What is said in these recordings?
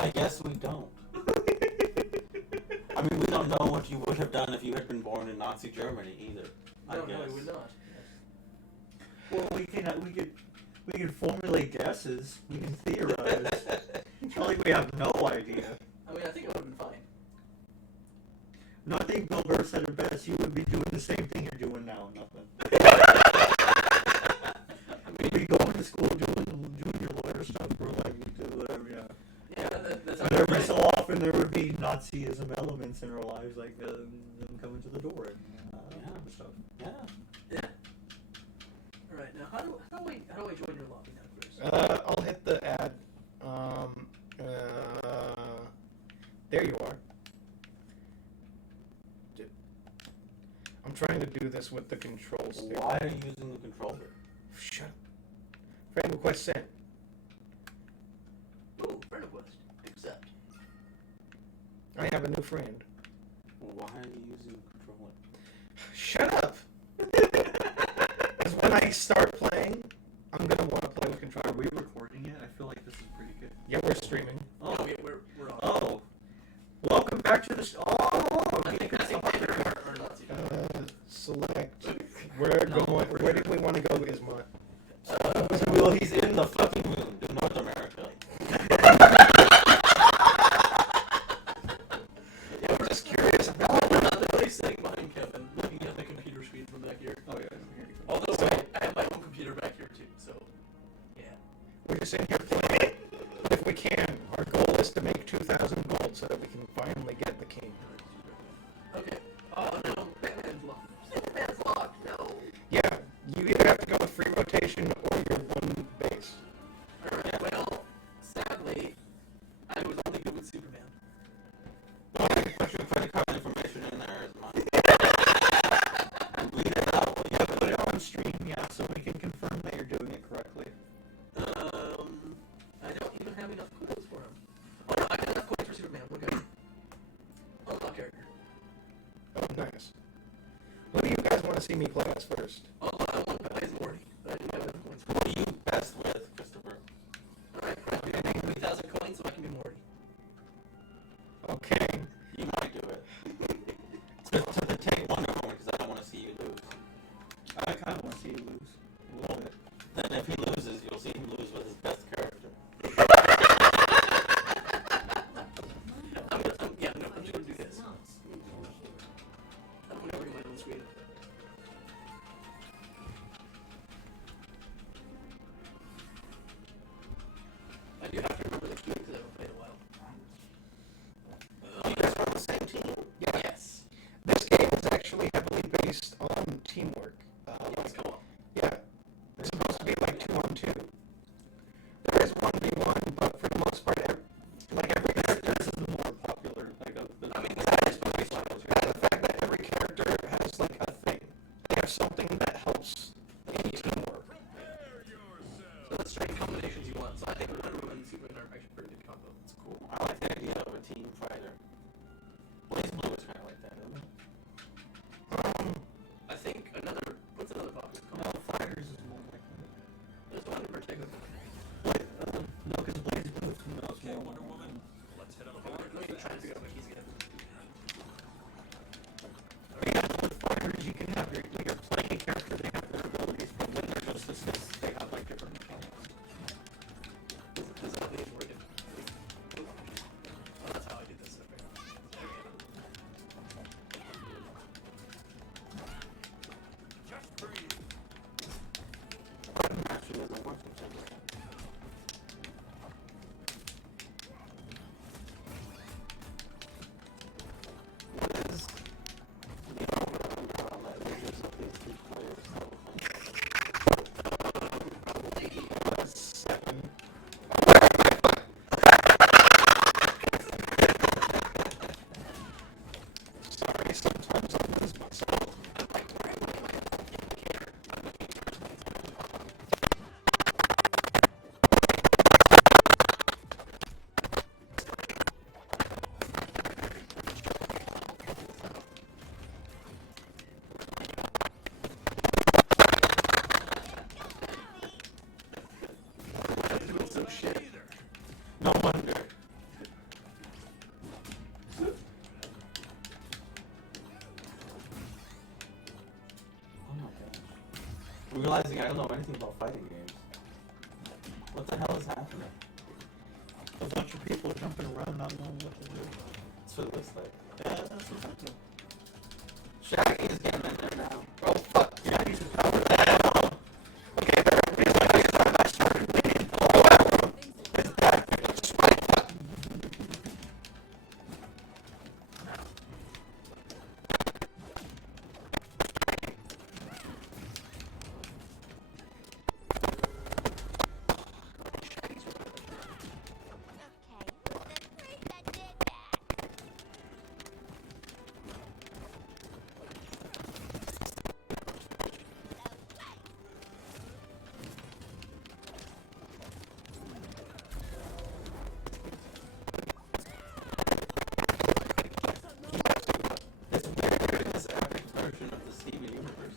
I guess we don't. I mean, we don't know what you would have done if you had been born in Nazi Germany either. No, we would not. Well, we can formulate guesses. We can theorize. It's not like we have no idea. I mean, I think it would have been fine. No, I think Bill Burr said it best. You would be doing the same thing you're doing now. Nothing. I mean, you'd be going to school doing your lawyer stuff, or like you do whatever. Yeah, that's but every so often there would be Nazism elements in our lives, like them coming to the door and stuff. Yeah. All right, now how do I join your lobby now, Chris? I'll hit the ad. There you are. I'm trying to do this with the controls. Why are you using the controller? Shut up. Friend request sent. Ooh, friend request. Accept. I have a new friend. Why are you using the controller? Shut up! Because when I start playing, I'm going to want to play with controller. Are we recording yet? I feel like this is pretty good. Yeah, we're streaming. Oh, yeah, we're on. Oh. Welcome back to the... I think our Nazi. Select. Where did we want to go, Ismont? Well, he's in the fucking moon in North America. Yeah, we're just curious about We're not really sitting behind Kevin, looking at the computer screen from back here. Oh, yeah. Although I have my own computer back here, too, so, yeah. We're just in here playing. But if we can, our goal is to make 2,000 gold so that we can finally get the king. Okay. Oh, no. Batman's locked. Batman's locked. No. Yeah, you either have to go with free rotation or your one base. Alright, well, sadly, I was only good with Superman. Well, I put your credit card information in there as mine. Read it out. Yeah, put it on stream, yeah, so we can confirm that you're doing it correctly. I don't even have enough coins for him. Oh, no, I got enough coins for Superman. We're good. Unlock character. Oh, nice. What do you guys want to see me play as first? Oh, I want to play as Morty, but I didn't have enough coins for What are you best with, Christopher? Alright, crap. You're going to give me 3,000 coins so I can be Morty. Okay. You might do it. To the take Wonder Woman, because I don't want to see you lose. I kind of want to see you lose. A little bit. Then if he loses, you'll see him lose with his best character. I'm just going to do this. I'm going to bring my own screen. I do have to remember the key because I haven't played in a while. You guys are on the same team? Yeah. Yes. This game is actually heavily based on teamwork. Let's go on. Yeah. It's supposed to be like 2-on-2. There is 1v1, but for the most part, every character This is the more popular, like, of the... I mean, that is supposed to be fun. the fact that every character has like a thing. They have something that helps in teamwork. So let's try combinations you want. So I think Wonder Woman and Superman are actually pretty good combo. It's cool. I like the idea of a team fighter. Blaze Blue is kind of like that, isn't it? I think what's another popular No, combo? Fighters is more like that. There's one in particular. No, because Blaze Blue is more... Okay, Wonder Woman, let's head on the board. Let me try to figure out my keys again. Yeah, with Fighters, you can have you're playing a character, they have their abilities, but when they're just assists, they have, like, different mechanics. This is how these work. Oh, that's how I did this. Okay. Just for you. Actually, doesn't work for some reason. What is the overall ages of these two players? Probably 7. Sorry, sometimes I lose myself. I'm doing some shit. No wonder. I don't know anything about fighting games. What the hell is happening? A bunch of people jumping around not knowing what to do. That's what it looks like. Yeah, that's what's happening. Shaggy is getting in there now. Oh fuck! Shaggy's a power. Okay, there are realized I started winning. However, with that, it's my fuck. It's weird in this epic version of the Steven universe.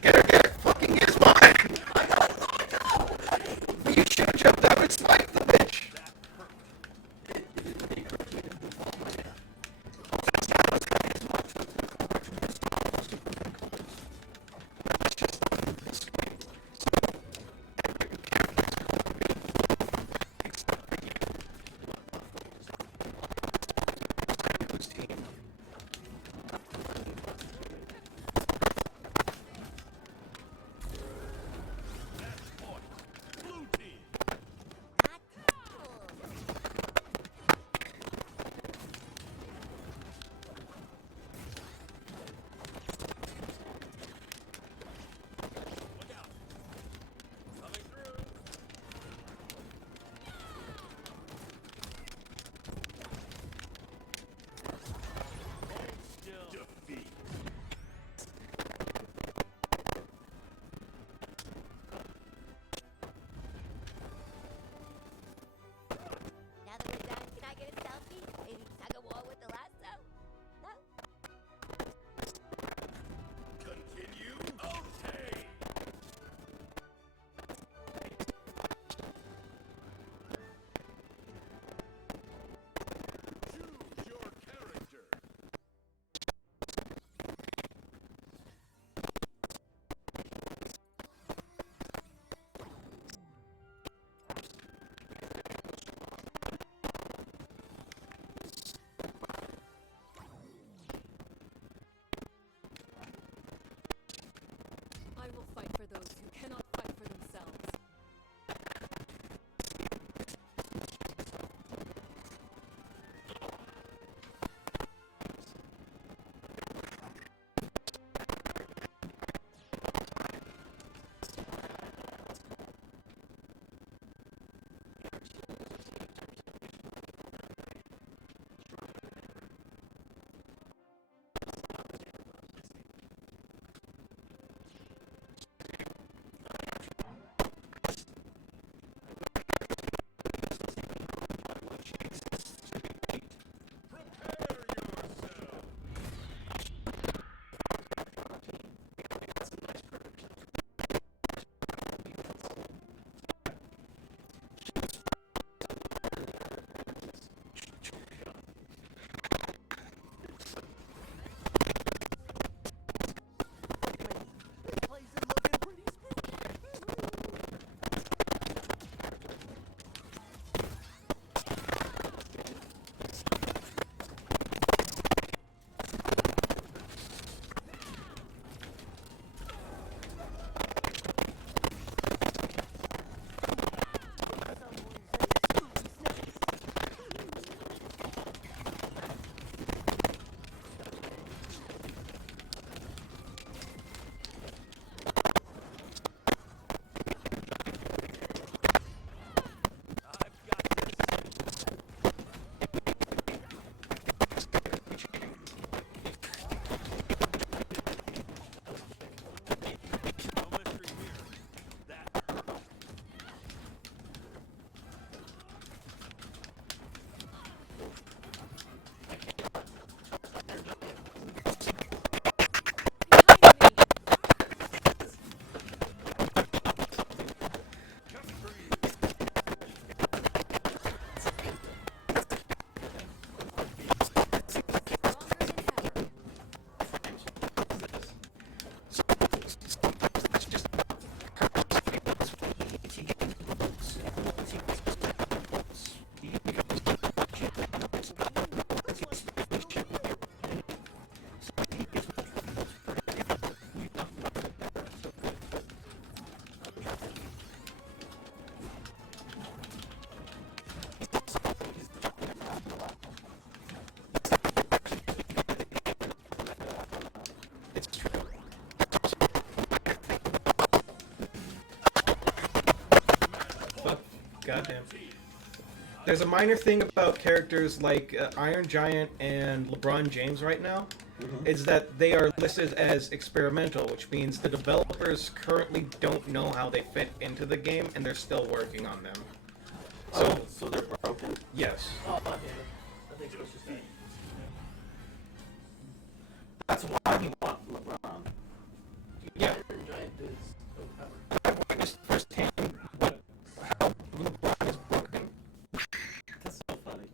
Get her, fucking is mine! I know! You should have jumped up and sniped the bitch! Blue team. Goddamn. There's a minor thing about characters like Iron Giant and LeBron James right now, is that they are listed as experimental, which means the developers currently don't know how they fit into the game, and they're still working on them. So they're broken? Yes. Oh, damn it. I think it was just that. That's why he wants LeBron. Yeah. Iron Giant is overpowered. I've witnessed firsthand how LeBron is broken. That's so funny.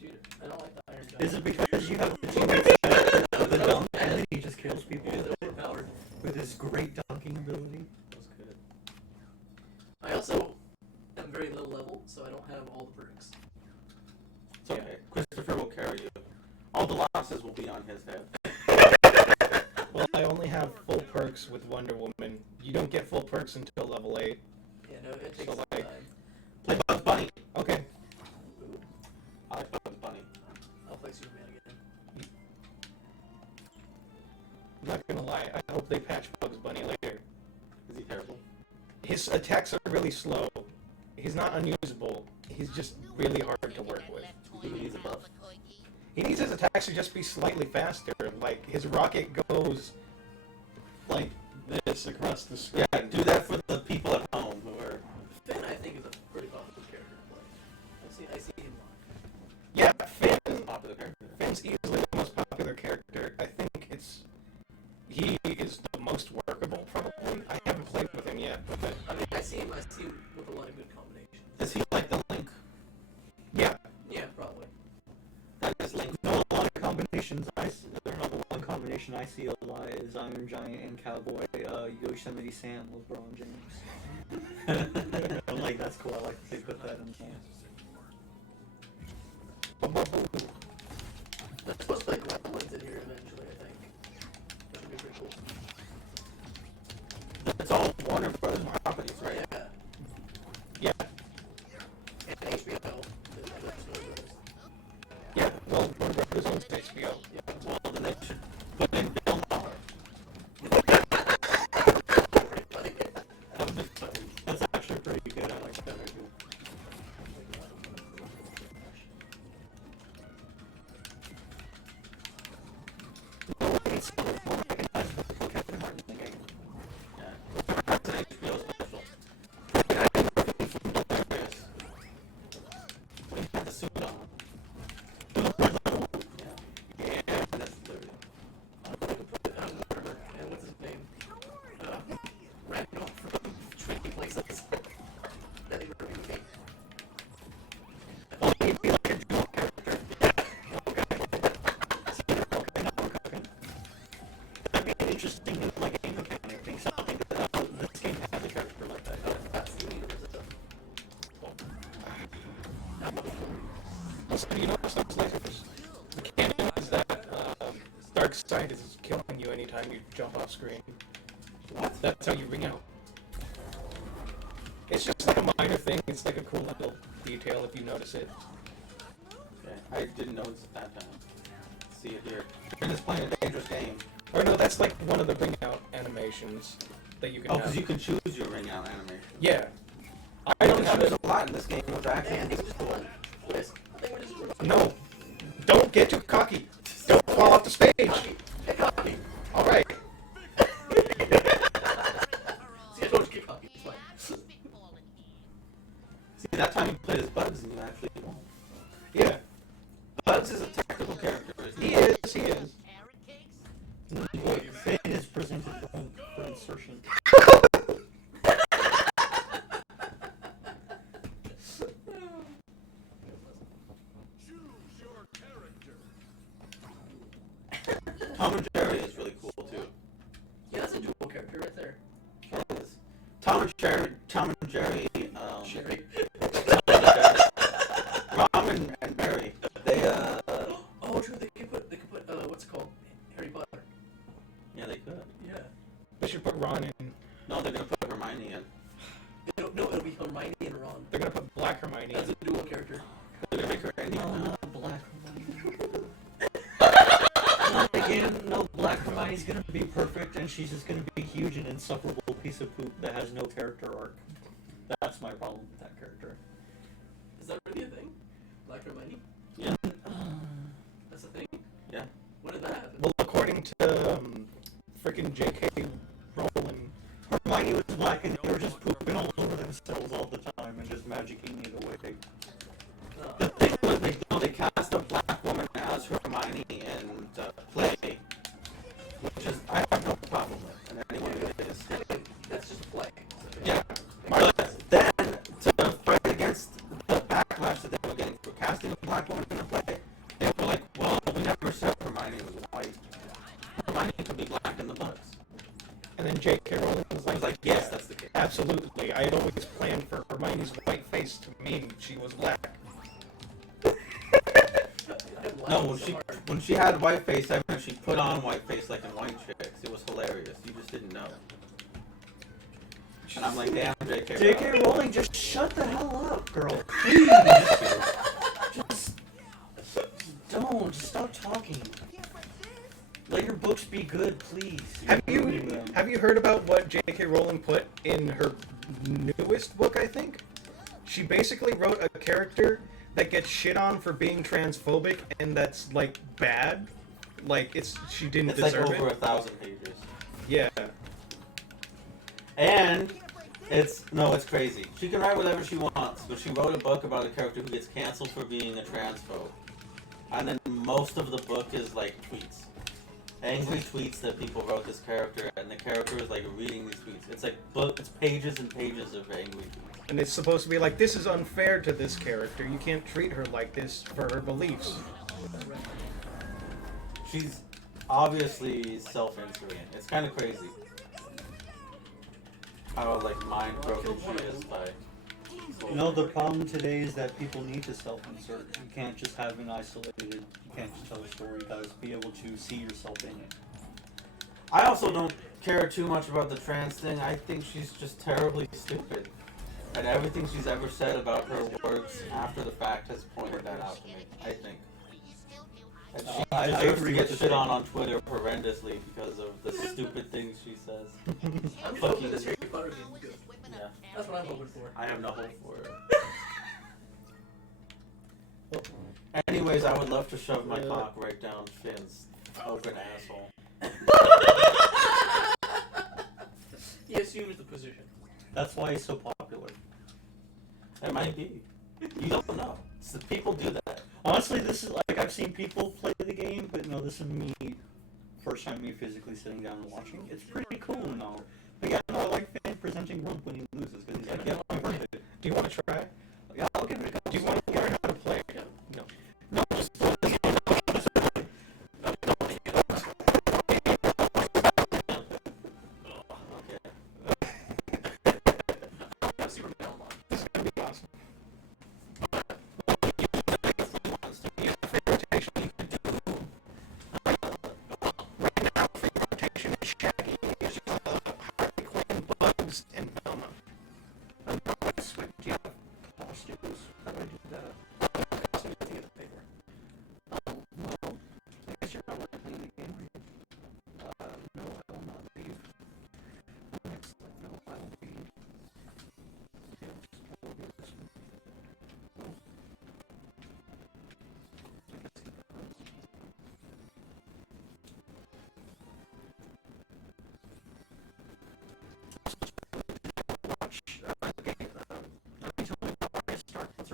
Dude, I don't like the Iron Giant. Is it because you have the teammates of the dunk and then he just kills people He's overpowered. with his great dunking ability? That's good. I also am very low level, so I don't have all the perks. It's okay. Christopher will carry you. All the losses will be on his head. Well, I only have full perks with Wonder Woman. You don't get full perks until level 8. Yeah, no, it takes So, some like- time. Play Bugs Bunny. Okay. I like Bugs Bunny. I'll play Superman again. I'm not gonna lie, I hope they patch Bugs Bunny later. Is he terrible? His attacks are really slow. He's not unusable. He's just really hard to work with. He needs a buff. He needs his attacks to just be slightly faster. Like, his rocket goes like this across the screen. Yeah, do that for the people at home who are... Finn, I think, is a pretty popular character to play. I see him a Yeah, Popular character. Finn's easily the most popular character. I think he is the most workable, probably. I haven't played with him yet, but lot. I mean, I see him with a lot of good combinations. Is he like the Link? yeah. Yeah, probably. That is Link. No, a lot of combinations. The one combination I see a lot is Iron Giant and Cowboy, Yosemite Sam, LeBron James. I'm like, that's cool. I like that they put that in there. They're supposed to put Gremlins in here eventually, I think. That would be pretty cool. It's all Warner Brothers properties, right? Yeah. Yeah. And HBO. Yeah, well, Warner Brothers owns HBO. Yeah. Well, then they should put in Bill Maher. That would be funny. That's actually pretty good. I like that idea. No, it's more recognizable for Captain Martin in the game. Yeah. That's an HBO special. I didn't know if from Multiversus. When he had the suit on. Yeah. Yeah, that's hilarious. And what's his name? Randolph from Trading Places. That is really good. Oh, he'd be like a dual character. That'd be an interesting like game mechanic. I think something that this game has a character like that. That's the universe Also, you notice those lasers? The canon is that Dark Side is killing you anytime you jump off screen. What? That's how you ring out. It's just like a minor thing. It's like a cool little detail if you notice it. Okay, I didn't notice it that time. See it here. You're just playing a dangerous game. Or no, that's like one of the ring out animations that you can Oh, have. because you can choose your ring out animation. Yeah. I noticed how there's a lot in this game which I Man, actually... it's just one. I think we're just No. Don't get too cocky. Don't fall off the stage. Get cocky. All right. See, I told you to get cocky. It's fine. See, that time you played as Bugs and you actually won. Yeah. Bugs is a tactical character, isn't he? He is. He is. Finn is presented for insertion. Tom and Jerry is really cool, too. Yeah, that's a dual character right there. It is. Tom and Jerry, Sherry. Rom and Barry, they, Oh, true. They could put what's it called? Harry Potter. yeah, they could. Yeah. They should put Ron in. No, they're gonna put Hermione in. No, it'll be Hermione and Ron. They're gonna put Black Hermione That's in. a dual character. They're gonna make her any Black Again, no, Black Hermione's gonna be perfect, and she's just gonna be a huge and insufferable piece of poop that has no character arc. That's my my problem with that character. Is that really a thing? Black Hermione? Yeah. That's a thing? Yeah. When did that happen? Well, according to freaking J.K. Rowling, Hermione was black and they were just pooping all over themselves all the time and just magicking it away. The thing was, they cast a black woman as Hermione in the play, which is, I have no problem with, and anyone who is. That's just a play. Yeah. But then, to fight against the backlash that they were getting for casting a black woman in the play, they were like, well, we never said Hermione was white. Hermione could be black in the books. and then J.K. Rowling was I was like, yes, that's the case. absolutely. I had always planned for Hermione's white face to mean she was black. No, when she had white face, I mean she put on white face like in White Chicks. It was hilarious. You just didn't know. And I'm like, damn, J.K. J.K. Rowling, just shut the hell up, girl. Please. Just don't. Just stop talking. Let your books be good, please. Have You're ruining you them. heard about what J.K. Rowling put in her newest book? I think she basically wrote a character that gets shit on for being transphobic, and that's like bad. Like she didn't It's like deserve over it. 1,000 pages. Yeah. And it's crazy. She can write whatever she wants, but she wrote a book about a character who gets canceled for being a transphobe. And then most of the book is like tweets. Angry tweets that people wrote this character, and the character is like reading these tweets. It's like it's pages and pages of angry tweets. And it's supposed to be like, this is unfair to this character. You can't treat her like this for her beliefs. She's obviously self-inserting. It's kind of crazy how like mind broken she is by. You know, the problem today is that people need to self-insert. You can't just have an isolated, you can't just tell a story. You gotta be able to see yourself in it. I also don't care too much about the trans thing. I think she's just terribly stupid. And everything she's ever said about her works after the fact has pointed that out to me, I think. And she I deserves agree to get with shit the on Twitter horrendously because of the stupid things she says. I'm Fuck hoping you. this Harry Potter game is good. Yeah, That's what I'm hoping for. I have no hope for it. Anyways, I would love to shove my cock right down Finn's open asshole. He assumes the position. That's why he's so popular. It might be. You don't know. So people do that. Honestly, this is like, I've seen people play the game, but no, this is me, first time me physically sitting down and watching. It's pretty cool and all. But yeah, no, I like Finn presenting Rump when he loses, because he's like, yeah, I'm worth it. Do you want to try? Yeah, I'll give it a go. Do you want to learn how to play? No. No, just This is gonna be awesome. Right now, free rotation is Shaggy, is Harley Quinn, Bugs, and Velma. I'm not going to switch. Do you have costumes? How do I do that? Costumes at the end of the paper. Oh, well, I guess you're not really playing the game, are you? No, I will not be. Next, no, I will be. Yes, I will be this one. No. I guess he does. Watch the game. Let me tell you about Arya Stark. What's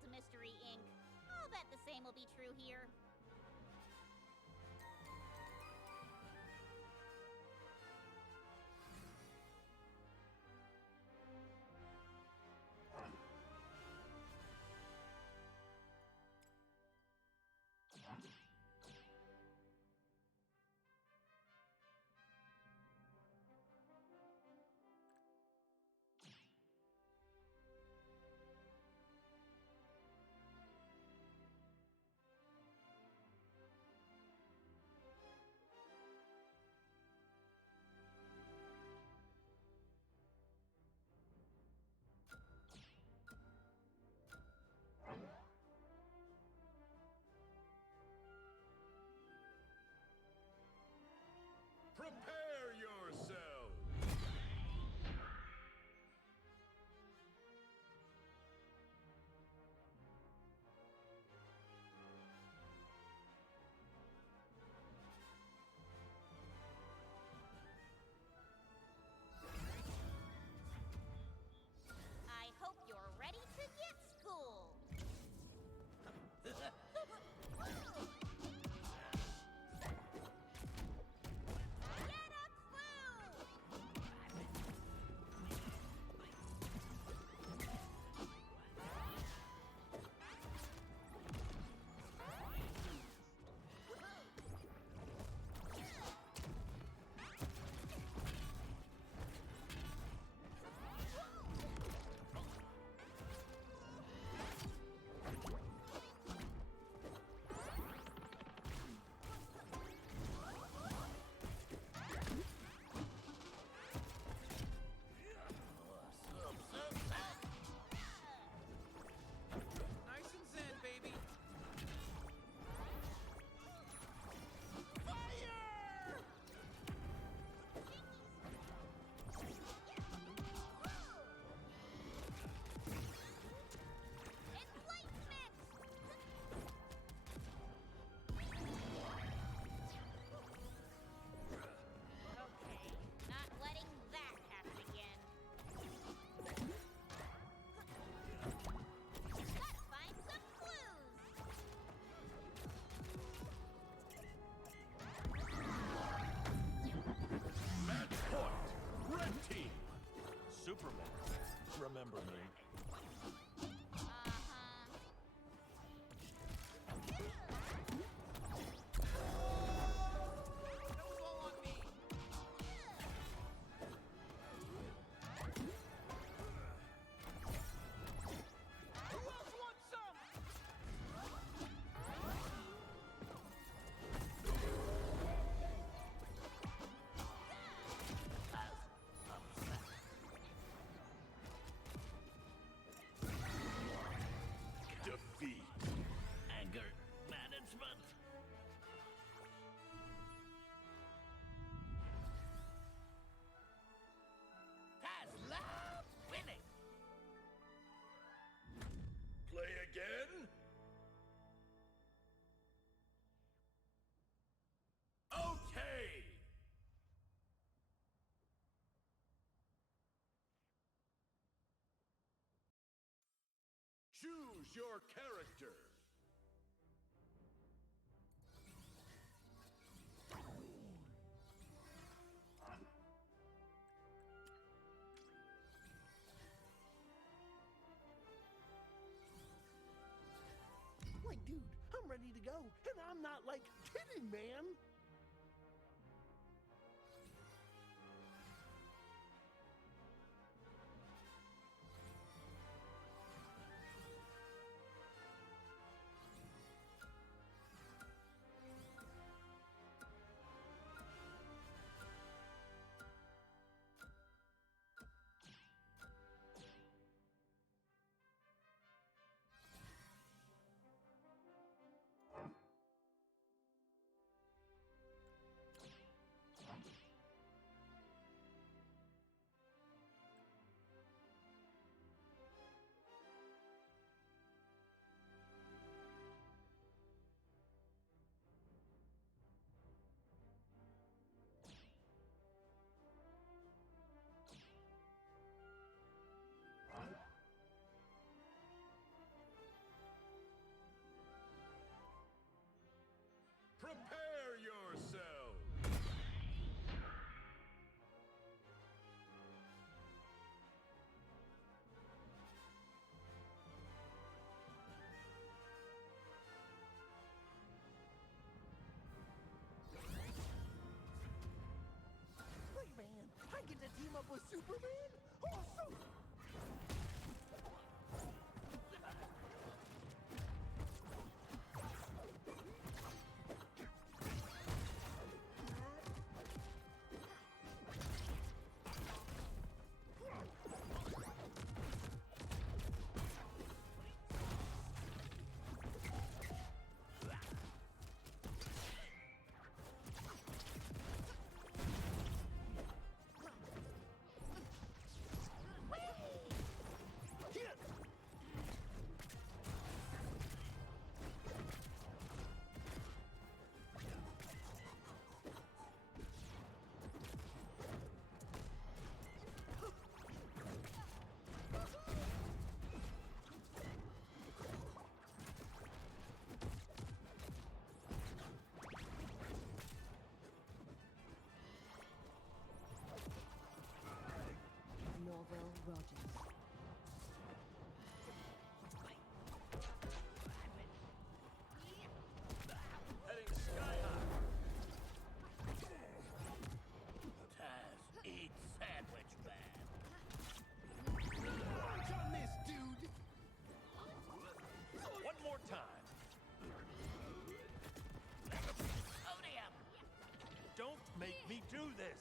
to Mystery Inc. I'll bet the same will be true here. Prepare yourselves! I hope you're ready to get schooled. Get a clue! Nice and zen, baby. Okay, not letting that happen again. Gotta find some clues. Match point! Red team! Superman, remember me. Uh-huh. That was all on me. Who else wants some? Defeat. Anger management. Has love winning. Play again? Okay! Choose your character. Like, dude, I'm ready to go, and I'm not, like, kidding, man. Superman? Awesome! Norville Rogers. Heading sky high. Taz, eat sandwich man. March on this, dude! One more time. Odium! Don't make me do this.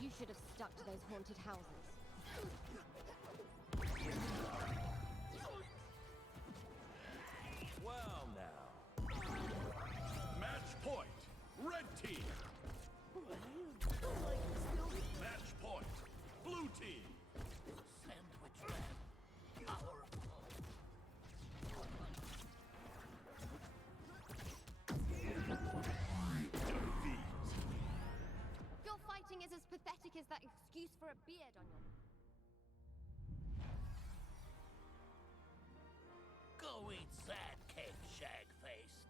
You should have stuck to those haunted houses. Well now. Match point. Red team. Match point. Blue team. Sandwich man. Powerful. Defeat. Your fighting is as pathetic as that excuse for a beard on your... Go eat sand cake, Shagface.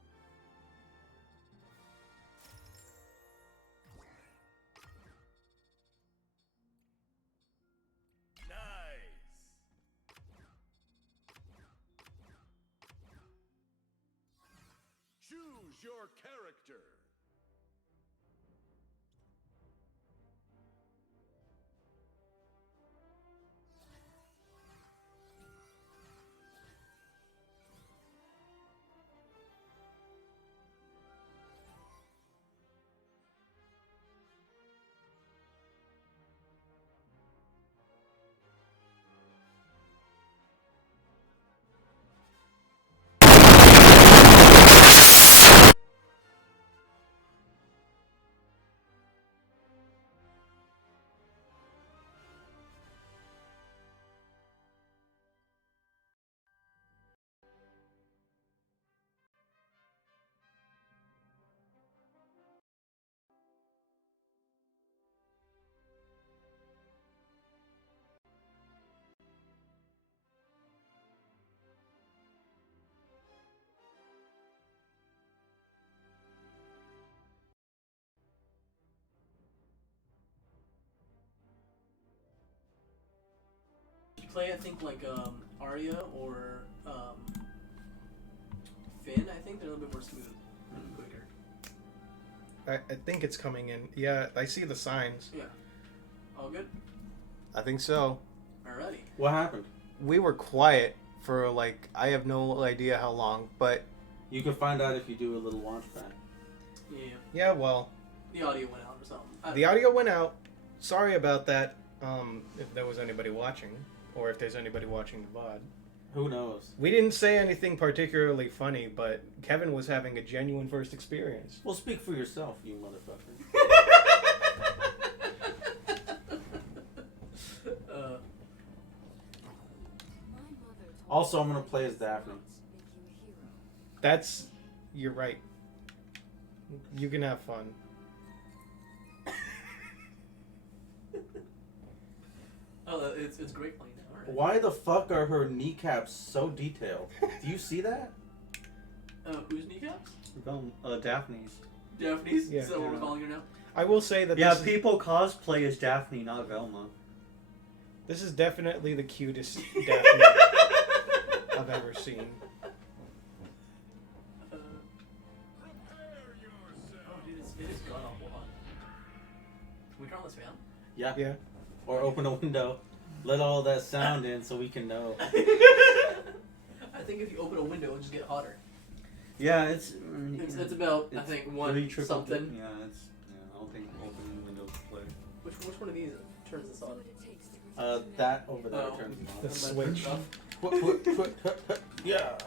Nice. Choose your character. Play, I think, like Arya or Finn. I think they're a little bit more smooth and quicker. I think it's coming in. Yeah, I see the signs. Yeah. All good? I think so. Alrighty. What happened? We were quiet for like I have no idea how long, but You can find out if you do a little launch pad. Yeah. yeah, well, The audio went out or something. the audio went out. Sorry about that. If there was anybody watching, or if there's anybody watching the VOD. Who knows? We didn't say anything particularly funny, but Kevin was having a genuine first experience. Well, speak for yourself, you motherfucker. Also, I'm gonna play as Daphne. You're right. You can have fun. Oh, it's great playing now. Alright. Why the fuck are her kneecaps so detailed? Do you see that? Whose kneecaps? Daphne's. Daphne's? Yeah. Is that what we're calling her now? I will say that Yeah, this is, people cosplay as Daphne, not Velma. this is definitely the cutest Daphne. I've ever seen. Oh, dude, it is god awful hot. Can we turn on this fan? Yeah. Yeah. Or open a window. Let all that sound in so we can know. I think if you open a window, it'll just get hotter. Yeah, It's about, I it's think, one really triple something. Yeah, I don't think open windows play. Which one of these turns this on? That over there Oh. turns The on. switch. Yeah.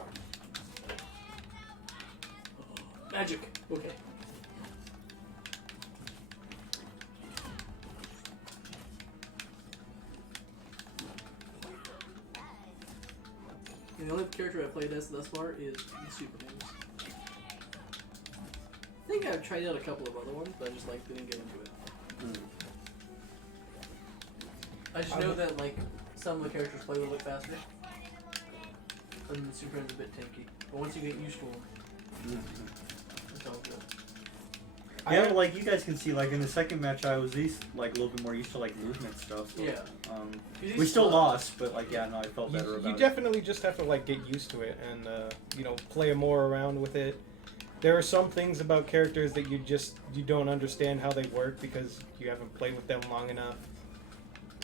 Magic. Okay. And the only character I played as thus far is Superman. I think I've tried out a couple of other ones, but I just didn't get into it. I just know that some of the characters play a little bit faster, and Superman's a bit tanky. But once you get used to them, it's all good. Yeah, you guys can see, in the second match, I was a little bit more used to movement stuff. So, Yeah. We still lost, but I felt better about You it. definitely just have to get used to it and play more around with it. There are some things about characters that you don't understand how they work because you haven't played with them long enough.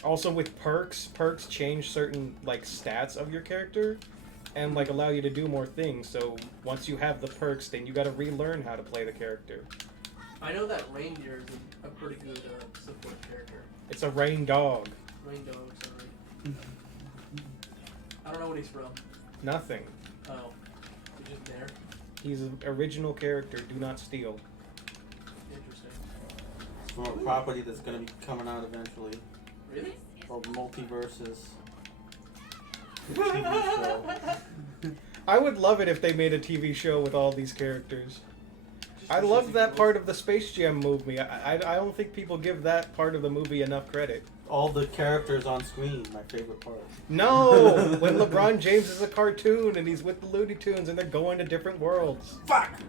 Also with perks change certain stats of your character and allow you to do more things. So once you have the perks, then you got to relearn how to play the character. I know that Reindeer is a pretty good support character. It's a rain dog. Rain dog, sorry. I don't know what he's from. Nothing. Oh, he's just there. He's an original character. Do not steal. Interesting. It's from a property that's going to be coming out eventually. Really? Or Multiversus. TV show. I would love it if they made a TV show with all these characters. I love that part of the Space Jam movie. I don't think people give that part of the movie enough credit. All the characters on screen, my favorite part. No! When LeBron James is a cartoon and he's with the Looney Tunes and they're going to different worlds. Fuck!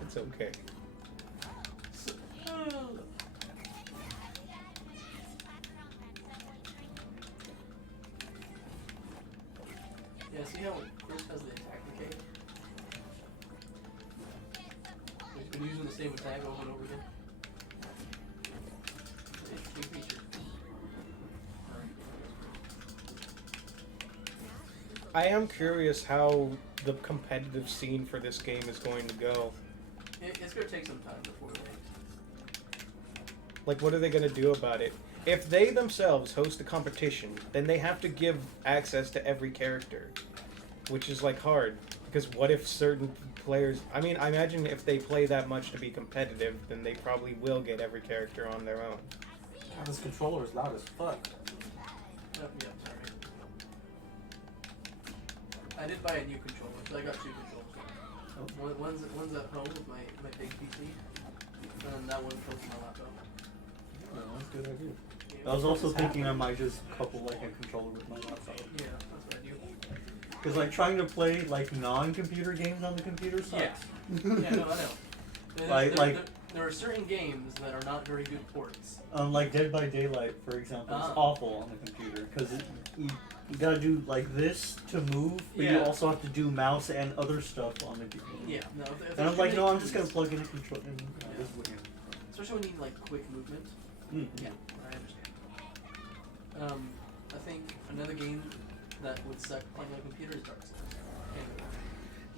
It's okay. Yeah, see how Chris has the attack decay? He's been using the same attack over and over again. Interesting feature. I am curious how the competitive scene for this game is going to go. It's going to take some time before we What are they going to do about it? If they themselves host a competition, then they have to give access to every character, which is hard. Because what if certain players... I imagine if they play that much to be competitive, then they probably will get every character on their own. God, this controller is loud as fuck. Oh, yeah, sorry. I did buy a new controller, so I got two controllers. Oh. One's at home with my big PC, and that one comes to my laptop. Oh, that's a good idea. Yeah, I was also thinking I might just couple a controller with my laptop. Yeah, that's what I do. Because trying to play non-computer games on the computer sucks. Yeah, no, I know. There are certain games that are not very good ports. Dead by Daylight, for example, is awful on the computer because you gotta do this to move, but you also have to do mouse and other stuff on the computer. Yeah, no. And I'm no, I'm just gonna plug in a controller. Especially when you need quick movement. Mm-hmm. Yeah, I understand. I think another game that would suck on the computer is Dark Souls.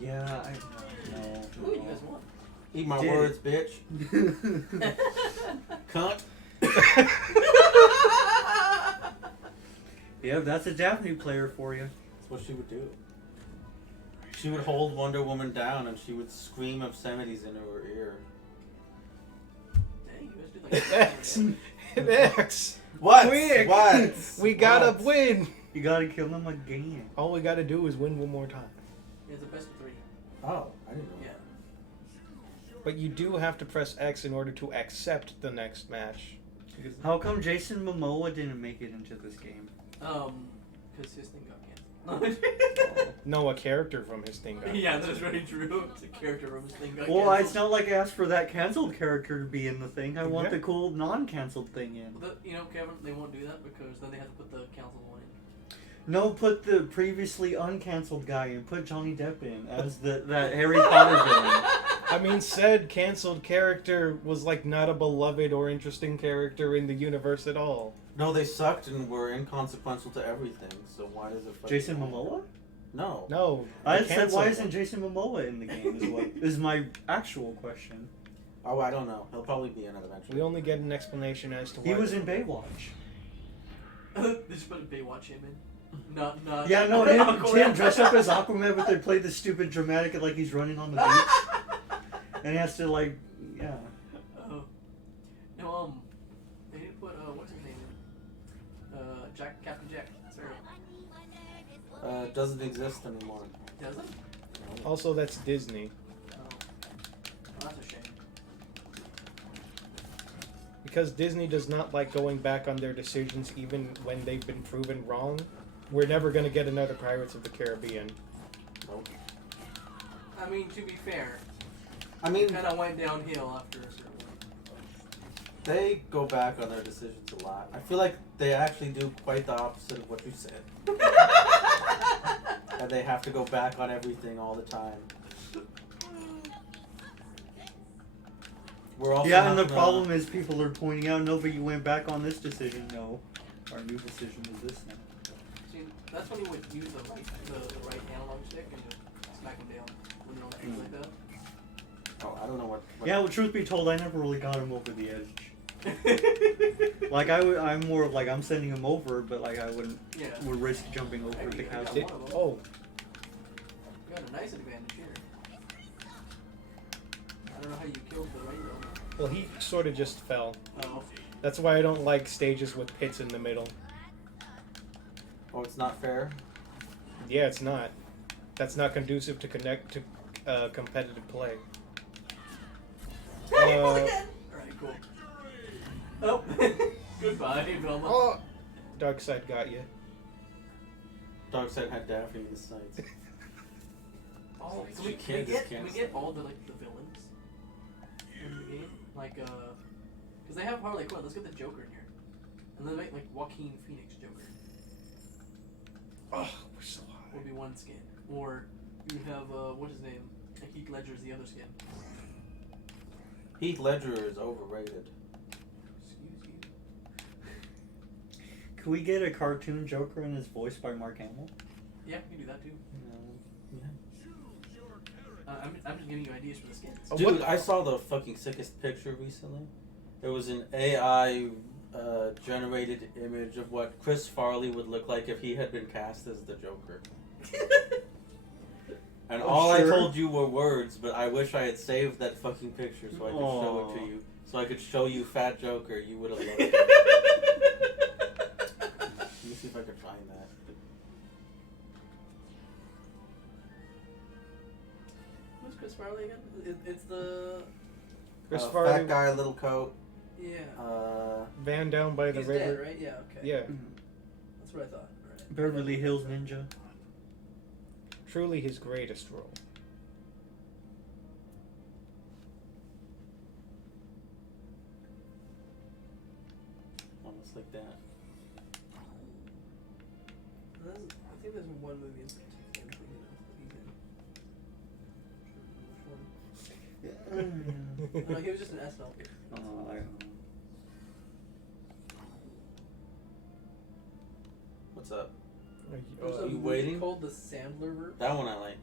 Yeah, I know. Ooh, you guys won. Eat my words, bitch. Cunt. Yeah, that's a Daphne player for you. That's what she would do. She would hold Wonder Woman down and she would scream obscenities into her ear. Dang, you guys do X! What? Quick! What? We gotta win! You gotta kill them again. All we gotta do is win one more time. It's a best of 3. Oh, I didn't know. Yeah. But you do have to press X in order to accept the next match. How come Jason Momoa didn't make it into this game? Because his thing got canceled. No, a character from his thing got Yeah, that's very true. It's a character from his thing got Well, canceled. it's not like I asked for that canceled character to be in the thing. I want the cool non-canceled thing in. Kevin, they won't do that because then they have to put the canceled one in. No, put the previously uncancelled guy in. Put Johnny Depp in as that Harry Potter villain. I mean, said canceled character was like not a beloved or interesting character in the universe at all. No, they sucked and were inconsequential to everything. So why does it? Jason Momoa? No. No. I they said, canceled why him. isn't Jason Momoa in the game? Is my actual question. Oh, I don't know. He'll probably be in it eventually. We only get an explanation as to why. He was in Baywatch. They just put Baywatch him in. Not. Yeah, no, Aquaman. him dressed up as Aquaman, but they played the stupid dramatic like he's running on the beach, and he has to like, yeah. Oh. No, they didn't put what's his name in? Captain Jack. Sorry. Doesn't exist anymore. Does it? Also, that's Disney. Oh. Well, that's a shame. Because Disney does not like going back on their decisions even when they've been proven wrong. We're never going to get another Pirates of the Caribbean. Nope. I mean, to be fair, I mean, kind of went downhill after a certain point. they go back on their decisions a lot. I feel like they actually do quite the opposite of what you said. And they have to go back on everything all the time. We're also Yeah, and not the gonna- problem is people are pointing out, no, but you went back on this decision. No, our new decision is this now. See, that's when you would use the right analog stick and just smack them down when they're on the edge like that. Oh, I don't know what Yeah, well, truth be told, I never really got him over the edge. Like I'm more of like I'm sending him over, but like I would risk jumping over to catch Did- it. oh, You got a nice advantage here. I don't know how you killed the right though. well, he sort of just fell. Oh. That's why I don't like stages with pits in the middle. Oh, it's not fair. Yeah, it's not. That's not conducive to competitive play. Alright, cool. Oh, goodbye, Velma. Oh, Darkseid got you. Darkseid had Daphne in his sights. Oh, so She we can't get just all the villains in the game, like because they have Harley Quinn. Let's get the Joker in here, and then make like Joaquin Phoenix Joker. Oh, we're so high. Would be one skin, or you have what's his name? Heath Ledger's the other skin. Heath Ledger is overrated. Excuse you. Can we get a cartoon Joker and his voice by Mark Hamill? Yeah, you can do that too. Yeah. I'm just giving you ideas for the skins. Oh, Dude, what- I saw the fucking sickest picture recently. It was an AI generated image of what Chris Farley would look like if he had been cast as the Joker. And all sure. I told you were words, but I wish I had saved that fucking picture so I could show it to you. So I could show you Fat Joker, you would have loved it. Let me see if I can find that. Who's Chris Farley again? It's the Chris Fat Farley, guy, little coat. yeah. Van down by the He's river. dead, right? Yeah. Okay. Yeah, That's what I thought. Right. Beverly Hills Ninja. truly his greatest role. Almost like that. I think there's one movie in particular that he's in. Which one? No, he was just an SNL. What's up? There's a you movie waiting? called The Sandlerverse. That one I like.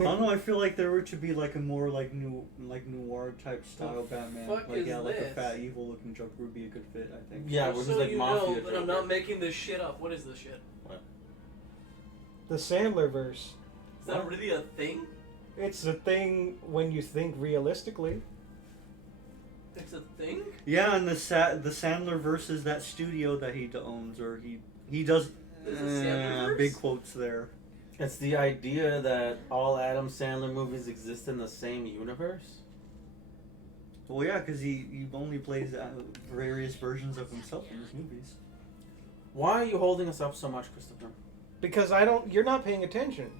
I don't know. I feel like there were to be like a more like noir type style Batman. fuck Like is like a this? fat evil looking Joker would be a good fit. I think. Yeah, where Just he's so like you mafia know Joker. that I'm not making this shit up. What is this shit? The Sandlerverse. Is that really a thing? It's a thing when you think realistically. It's a thing? Yeah, and the Sandler versus that studio that he owns, or he does. There's a Sandlerverse? Big quotes there. It's the idea that all Adam Sandler movies exist in the same universe. Well, yeah, because he only plays various versions of himself in his movies. Why are you holding us up so much, Christopher? Because you're not paying attention.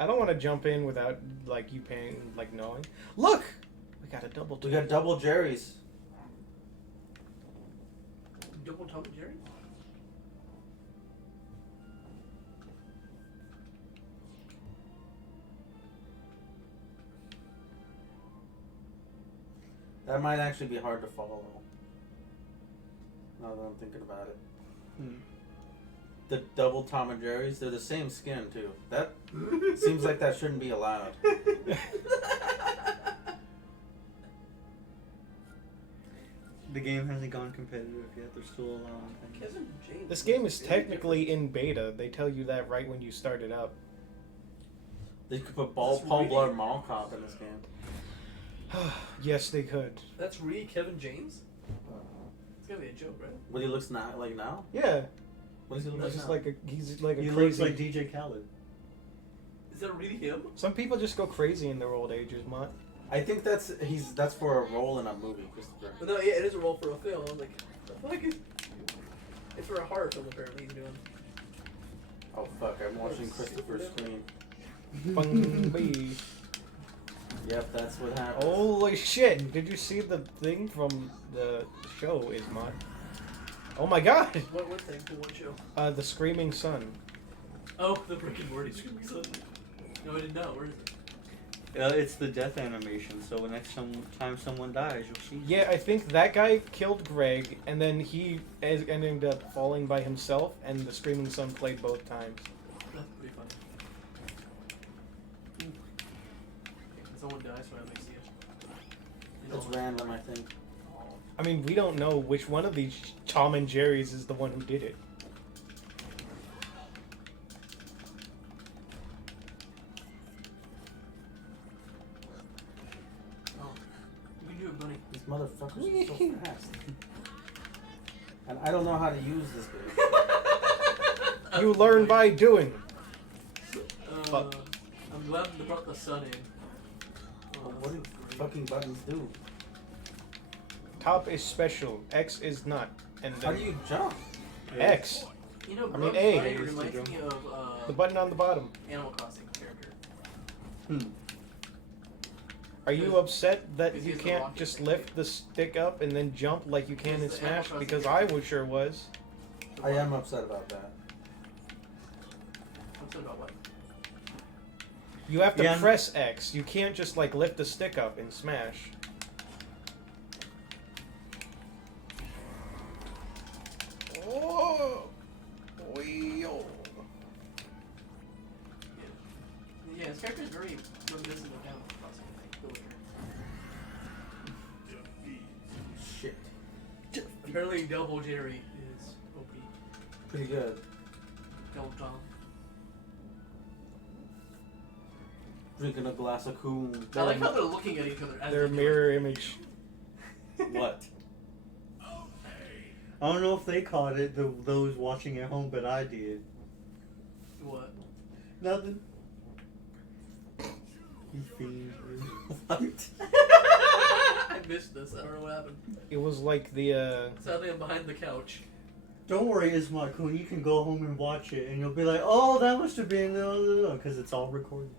I don't want to jump in without like you paying, like knowing. Look, we got a double. We got double Jerry's. Double Tom and Jerry? That might actually be hard to follow. Now that I'm thinking about it. The double Tom and Jerry's, they're the same skin too. That seems like that shouldn't be allowed. The game hasn't gone competitive yet. They're still allowing things. Kevin James. This game is technically in beta. They tell you that right when you start it up. They could put That's Paul really- Blart Mall Cop in this game. Yes, they could. That's really Kevin James? It's gotta be a joke, right? What he looks now, like now? Yeah, What does he look he's like just now? like a He looks crazy. like DJ Khaled. Is that really him? Some people just go crazy in their old ages, Mutt. I think that's for a role in a movie, Christopher. But no, yeah, it is a role for a film. I was like, the fuck is... It's for a horror film, apparently, he's doing. Oh fuck! I'm watching Christopher's screen. Bung bee. Yep, that's what happened. Holy shit! Did you see the thing from the show, Ismot? Oh my god! What thing? The one show? The Screaming Sun. Oh, the Rick and Morty screaming son. No, I didn't know. Where is it? It's the death animation, so next time someone dies, you'll see. Yeah, I think that guy killed Greg, and then he ended up falling by himself, and the Screaming Sun played both times. That's pretty funny. When someone dies, so I may see it. You It's know, random, I think. I mean, we don't know which one of these Tom and Jerry's is the one who did it. Oh, you can do it, buddy. These motherfuckers are so fast. And I don't know how to use this game. You learn by doing. I'm glad they brought the sun in. Oh, What that's do so great. fucking buttons do? Top is special, X is not. And How then do you jump? X, You know, I mean, Bug A. Bunny reminds me of the button on the bottom. Animal Crossing character. Are you upset that Because you he's the can't rocket just thing. lift the stick up and then jump like you can in Because the Animal Smash? Crossing Because character- I sure was. I am upset about that. What's it about what? You have to Yeah. press X. You can't just like lift the stick up in Smash. Oh, wee-oh. Yeah, his character is very reminiscent of Animal Crossing, I think. The Witcher. Shit. Apparently, Double Jerry is OP. Pretty good. Double Tom. Drinking a glass of coon. I like how they're looking at each other as Their they do mirror image. What? I don't know if they caught it, those watching at home, but I did. it. What? Nothing. You fiend. What? I missed this. I don't know what happened. It was like the Sadly, I'm behind the couch. Don't worry, Isma-kun, you can go home and watch it, and you'll be like, oh, that must have been, because it's all recorded.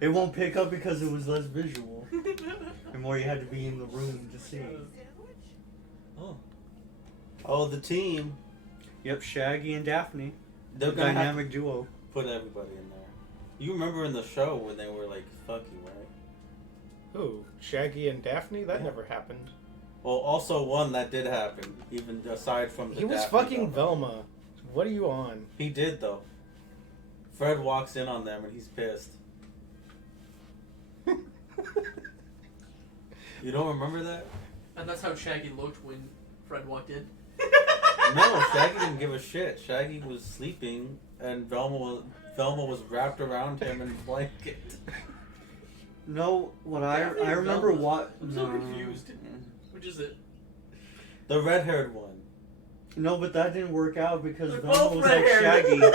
It won't pick up because it was less visual. The more you had to be in the room to see. Oh, the team. Yep, Shaggy and Daphne. They're The gonna have dynamic duo. to put everybody in there. You remember in the show when they were like, fuck you, right? who? Shaggy and Daphne? That Yeah. never happened. Well, also one that did happen, even aside from the He was Daphne fucking Velma. Velma. What are you on? He did, though. Fred walks in on them and he's pissed. You don't remember that? And that's how Shaggy looked when Fred walked in. No, Shaggy didn't give a shit. Shaggy was sleeping, and Velma was wrapped around him in a blanket. No, what I Daphne and remember Velma. what. I'm so confused. Which is it? The red-haired one. No, but that didn't work out because They're Velma both was like red-haired. Shaggy.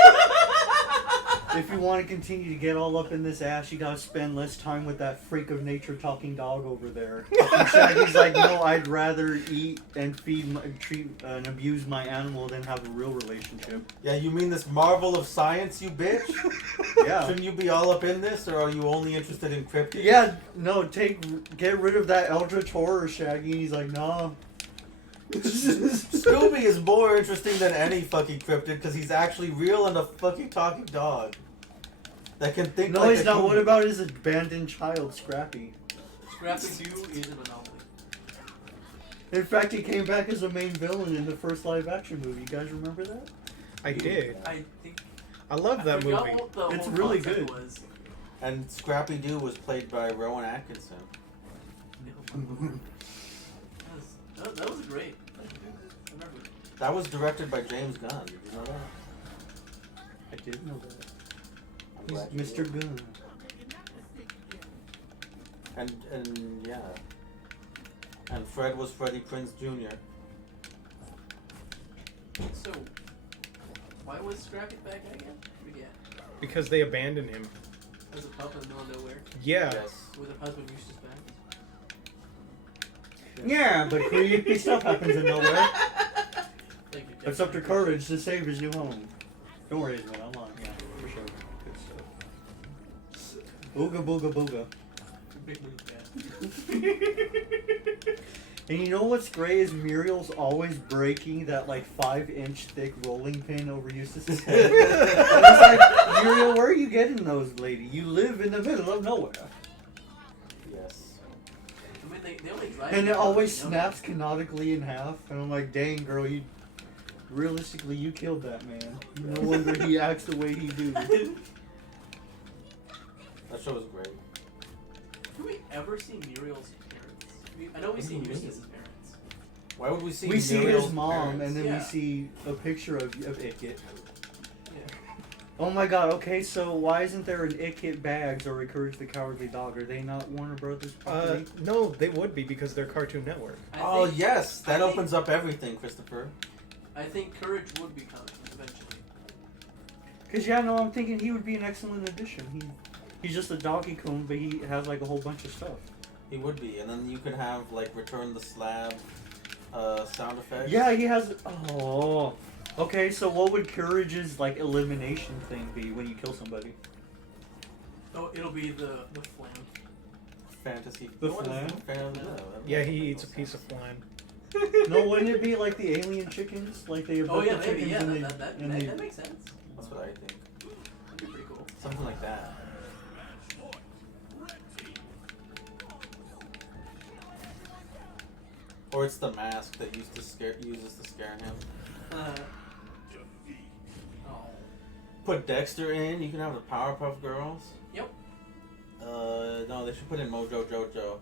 If you want to continue to get all up in this ass, you gotta spend less time with that freak of nature talking dog over there. And Shaggy's like, no, I'd rather eat and treat and abuse my animal than have a real relationship. Yeah, you mean this marvel of science, you bitch? Yeah. Shouldn't you be all up in this, or are you only interested in cryptids? Yeah, no, get rid of that Eldritch horror, Shaggy. And he's like, no. Scooby is more interesting than any fucking cryptid because he's actually real and a fucking talking dog that can think No, like he's a not. human. What about his abandoned child, Scrappy? Scrappy-Doo is an anomaly. In fact, he came back as a main villain in the first live-action movie. You guys remember that? I did. I think I love that forgot movie. what the It's whole really concept good. Was. And Scrappy-Doo was played by Rowan Atkinson. That was great. I remember. That was directed by James Gunn. Did you know that? I did know that. I'm He's glad you Mr. did. Gunn. And yeah. And Fred was Freddie Prinze Jr. So, why was Scrappy back again? Forget. Because they abandoned him. As a pup in the middle of nowhere. Yeah. Yes. With a husband Eustace back. Yeah, but creepy stuff happens in nowhere. Thank you, It's up to courage to save his new home. Don't worry, man. I'm on. Yeah, for sure. Good stuff. Booga booga booga. Big movie fan. And you know what's great is Muriel's always breaking that like 5-inch thick rolling pin over Eustace's head. And it's like, Muriel, where are you getting those, lady? You live in the middle of nowhere. Yes. I mean, they only drive. And it always snaps canonically in half. And I'm like, dang, girl, you realistically you killed that man. No wonder he acts the way he do. That show was great. Do we ever see Muriel's parents? I know we see Eustace's parents. Why would we see We see Muriel's his mom, parents? and then Yeah. we see a picture of It Kit. Yeah. Oh my god, okay, so why isn't there an It Kit Bags or a Courage the Cowardly Dog? Are they not Warner Brothers property? No, they would be because they're Cartoon Network. Oh think- yes, that I think- opens up everything, Christopher. I think Courage would be coming eventually. Because, yeah, no, I'm thinking he would be an excellent addition. He's just a Donkey Kong, but he has, like, a whole bunch of stuff. He would be, and then you could have like Return the Slab sound effects. Yeah, he has... Oh. Okay, so what would Courage's, like, elimination thing be when you kill somebody? Oh, it'll be the flam. Fantasy. The what is flan? it? Yeah, he eats a piece of flan. No, wouldn't it be like the alien chickens? Like they Oh abduct yeah, the maybe. chickens Yeah, and they, that and they... makes sense. That's what I think. That'd be pretty cool. Something like that. Or it's the mask that uses to scare him. Oh. Put Dexter in. You can have the Powerpuff Girls. Yep. No, they should put in Mojo Jojo.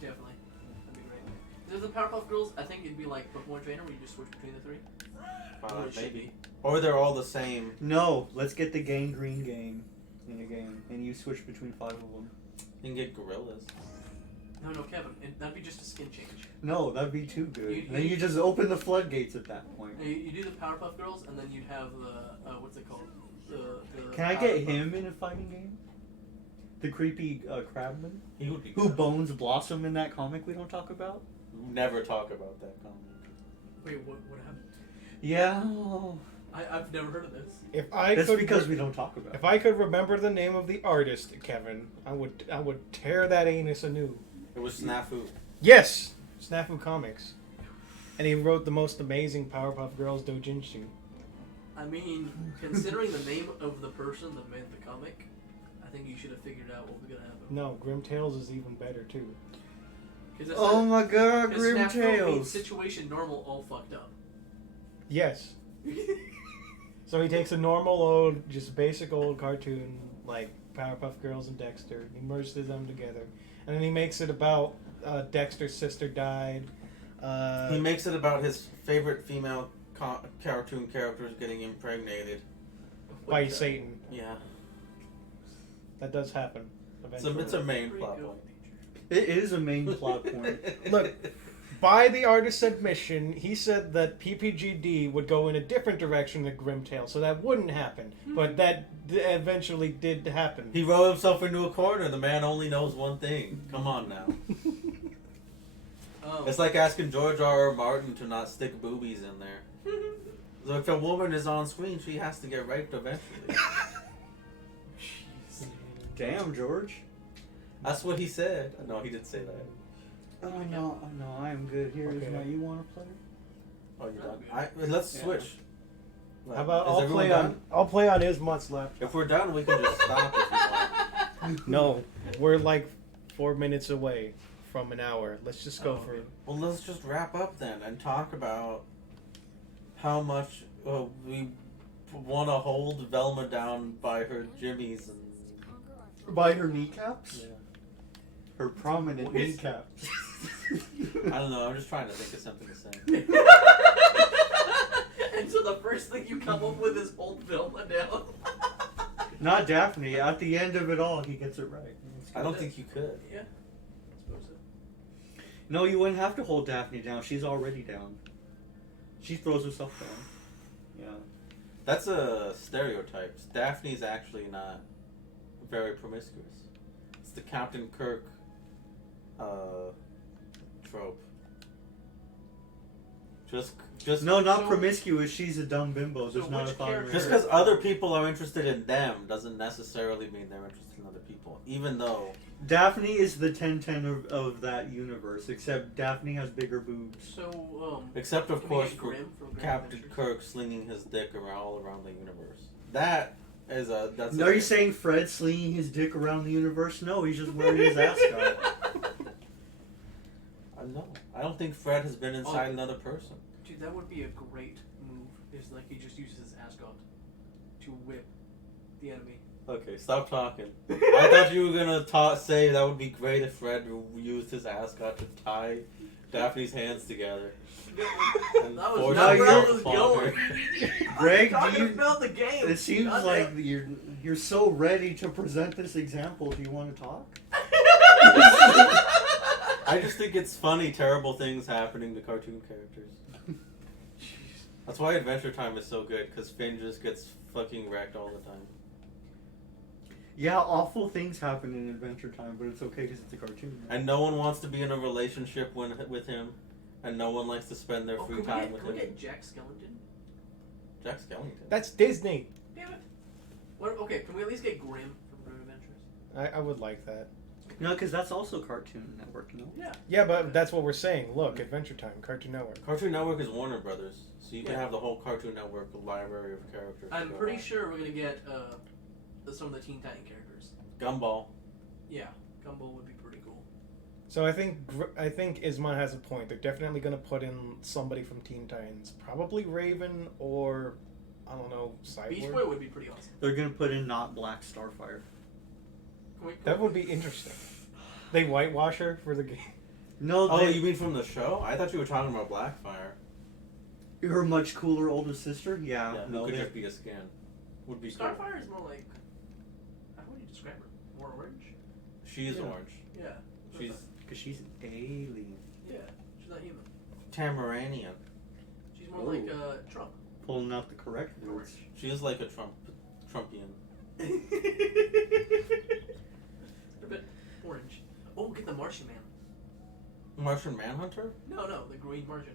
Definitely. That'd be great. There's the Powerpuff Girls. I think it'd be like Pokemon Trainer where you just switch between the three. Or it should Maybe. be. Or they're all the same. No, let's get the Gangrene game in a game, and you switch between 5 of them. You can get gorillas. No, Kevin. That'd be just a skin change. No, that'd be too good. You- Then you just open the floodgates at that point. You do the Powerpuff Girls, and then you'd have the what's it called? The Can I get Powerpuff- him in a fighting game? The creepy crabman? He would be Who good. bones Blossom in that comic we don't talk about? Never talk about that comic. Wait, what happened? Yeah. I've never heard of this. If I That's could because we don't talk about it. If I could remember the name of the artist, Kevin, I would tear that anus anew. It was Snafu. Yes, Snafu Comics, and he wrote the most amazing Powerpuff Girls doujinshi. I mean, considering the name of the person that made the comic, I think you should have figured out what was gonna happen. No, Grim Tales is even better too. Oh my god, Grim Snafu means Tales! situation normal, all fucked up. Yes. So he takes a normal old, just basic old cartoon like Powerpuff Girls and Dexter, he merges them together, and then he makes it about Dexter's sister died. He makes it about his favorite female cartoon characters getting impregnated by Satan. Yeah. That does happen. Eventually. It's a main plot point. It is a main plot point. Look, by the artist's admission, he said that PPGD would go in a different direction than Grimtail, so that wouldn't happen. But that eventually did happen. He wrote himself into a corner. The man only knows one thing. Come on now. Oh. It's like asking George R.R. Martin to not stick boobies in there. So if a woman is on screen, she has to get raped eventually. Damn, George. That's what he said. No, he didn't say that. Oh no, I am good. Here's Okay. my. You want to play? Oh, you're done. Let's switch. How about Is I'll everyone play done? I'll play on Ismut's laptop. If we're done, we can just stop if you want. No, we're like 4 minutes away from an hour. Let's just go for. Well, let's just wrap up then and talk about how much we want to hold Velma down by her jimmies and By her kneecaps? yeah. Her prominent kneecaps. I don't know. I'm just trying to think of something to say. And so the first thing you come up with is hold Velma down. Not Daphne. At the end of it all, he gets it right. I don't think you could. Yeah. I suppose so. No, you wouldn't have to hold Daphne down. She's already down. She throws herself down. Yeah. That's a stereotype. Daphne's actually not very promiscuous. It's the Captain Kirk trope. Just No, not So- promiscuous. She's a dumb bimbo. There's So not a which thought in her character- just head. because other people are interested in them doesn't necessarily mean they're interested in other people. Even though Daphne is the 10-10 of that universe, except Daphne has bigger boobs. So, except of can we course get for Grimm from Grimm Captain Adventures? Kirk slinging his dick all around the universe. That is that's. Are you saying Fred slinging his dick around the universe? No, he's just wearing his ascot. No, I don't think Fred has been inside another person. Dude, that would be a great move. Is like he just uses his ascot to whip the enemy. Okay, stop talking. I thought you were gonna say that would be great if Fred used his ascot to tie Daphne's hands together. And That was force not where I himself was upon going. her. Greg, do Talking you? about the game. It seems God like damn. you're so ready to present this example. Do you want to talk? I just think it's funny, terrible things happening to cartoon characters. That's why Adventure Time is so good, because Finn just gets fucking wrecked all the time. Yeah, awful things happen in Adventure Time, but it's okay because it's a cartoon. And no one wants to be in a relationship with him, and no one likes to spend their free time with Can we him. get Jack Skellington? Jack Skellington. That's Disney. Damn it. What, okay, can we at least get Grimm from Grimm Adventures? I would like that. No, because that's also Cartoon Network, no? Yeah. Yeah, but that's what we're saying. Look, Adventure Time, Cartoon Network. Cartoon Network is Warner Brothers, so you can Yeah. have the whole Cartoon Network library of characters. I'm go pretty on. sure we're gonna get some of the Teen Titan characters. Gumball. Yeah, Gumball would be pretty cool. So I think Isma has a point. They're definitely going to put in somebody from Teen Titans. Probably Raven or, I don't know, Beast Cyborg. Boy would be pretty awesome. They're going to put in not Black Starfire. That would be interesting. They whitewash her for the game. No, Oh, you mean from the show? I thought you were talking about Blackfire. her much cooler older sister? Yeah, Yeah, no, who could they- just be a skin. Would be cool. Starfire is more like, how would you describe her? More orange? She is Yeah. orange. Yeah. She's Because she's an alien. Yeah, she's not human. Tamaranian. She's more like Trump. Pulling out the correct words. She is like a Trumpian. A bit orange. Oh, get the Martian Man. Martian Manhunter? No, the Green Martian.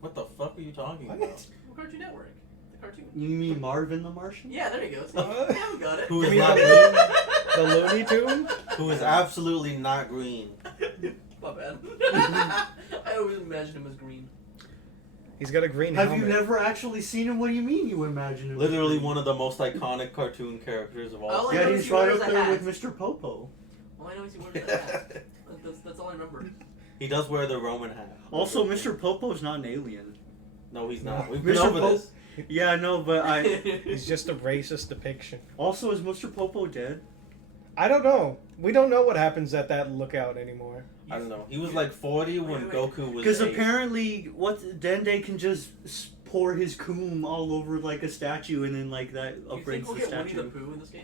What the fuck are you talking What? about? From Cartoon Network. The cartoon. You mean Marvin the Martian? Yeah, there you go. See? Yeah, we got it. Who is mean not the- green? The Looney Tune? Who is absolutely not green? My bad. I always imagined him as green. He's got a green Have helmet. you never actually seen him? What do you mean you imagine him? Literally one of the most iconic cartoon characters of all Oh, time. I Yeah, know he's he right wears up a there hat. with Mr. Popo. All I know is he wears a hat. That's all I remember. He does wear the Roman hat. Also, Mr. Popo's not an alien. No, he's not. No. We've been Mr. over Po- this. Yeah, I know, but I... He's just a racist depiction. Also, is Mr. Popo dead? I don't know. We don't know what happens at that lookout anymore. I don't know. He was like 40 when Wait. Goku was Because 8. apparently, Dende can just pour his coom all over like a statue, and then like that Do you think upgrades we'll the get Winnie the statue. Pooh in this game?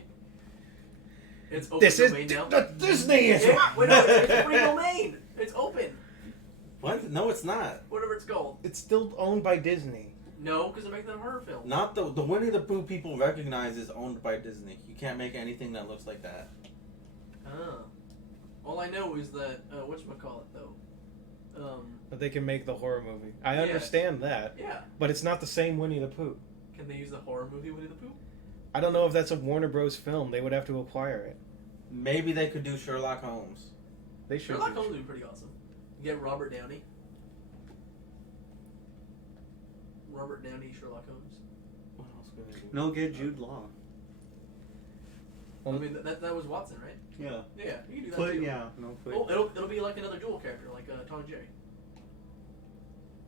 It's open This is domain now. Disney. Yeah, wait, no, it's free domain. It's open. What? No, it's not. Whatever it's called. It's still owned by Disney. No, because they're making a horror film. Not the Winnie the Pooh people recognize is owned by Disney. You can't make anything that looks like that. Oh. All I know is that whatchamacallit though. But they can make the horror movie. I Yes. understand that. Yeah. But it's not the same Winnie the Pooh. Can they use the horror movie Winnie the Pooh? I don't know if that's a Warner Bros. Film. They would have to acquire it. Maybe they could do Sherlock Holmes. They should. Sherlock Holmes would be pretty awesome. You get Robert Downey. Sherlock Holmes. What else could they do? No, get Jude Law. I mean, that was Watson, right? Yeah. Yeah, you can do that Put, too. yeah, no, put. Oh, it'll be like another dual character, like Tom and Jerry.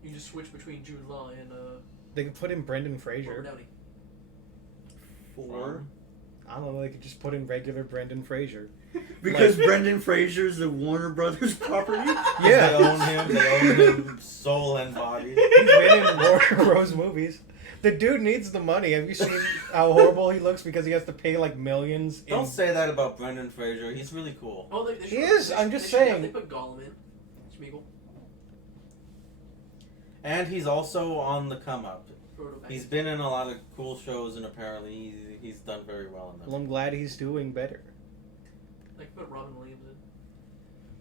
You just switch between Jude Law and They could put in Brendan Robert Fraser. Downey. 4. I don't know. They could just put in regular Brendan Fraser. Because Brendan Fraser's the Warner Brothers property? Yeah. They own him. They own him soul and body. He's been in Warner Bros. Movies. The dude needs the money. Have you seen how horrible he looks because he has to pay like millions? Don't say that about Brendan Fraser. He's really cool. Oh, they He is, I'm just saying. They put Gollum in. Schmeagol. And he's also on the come up. Frodo Baggins. He's been in a lot of cool shows, and apparently he's done very well in them. Well, I'm glad he's doing better. They could put Robin Williams in.